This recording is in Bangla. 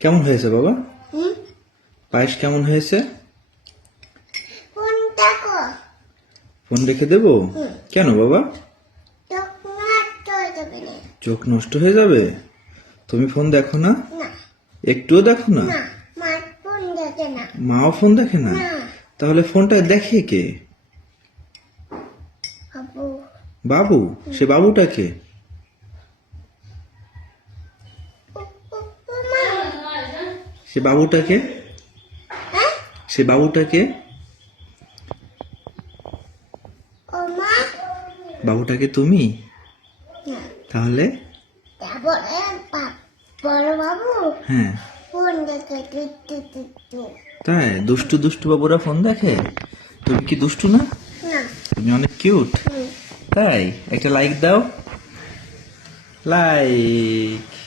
কেমন হয়েছে বাবা? হুম? পায়েস কেমন হয়েছে? ফোন দেখো। ফোন রেখে দেবো? হুম। কেন বাবা? চোখ নষ্ট হয়ে যাবে না। চোখ নষ্ট হয়ে যাবে? তুমি ফোন দেখো না? না একটুও দেখো না? না, মার ফোন দেখে না। মাও ফোন দেখে না? না। তাহলে ফোনটা দেখে কে? বাবু। বাবু? সে বাবুটা কে? মা। সে বাবুটা কে? হ্যাঁ? সে বাবুটা কে? ও মা। বাবুটাকে তুমি? না, তাহলে? তারপরে বড় বাবু হ্যাঁ। ফোন দেখে টু। তাই দুষ্টু দুষ্টু বাবুরা ফোন দেখে? তুমি কি দুষ্টু না? না। তুমি অনেক কিউট। হুম। তাই একটা লাইক দাও। লাইক।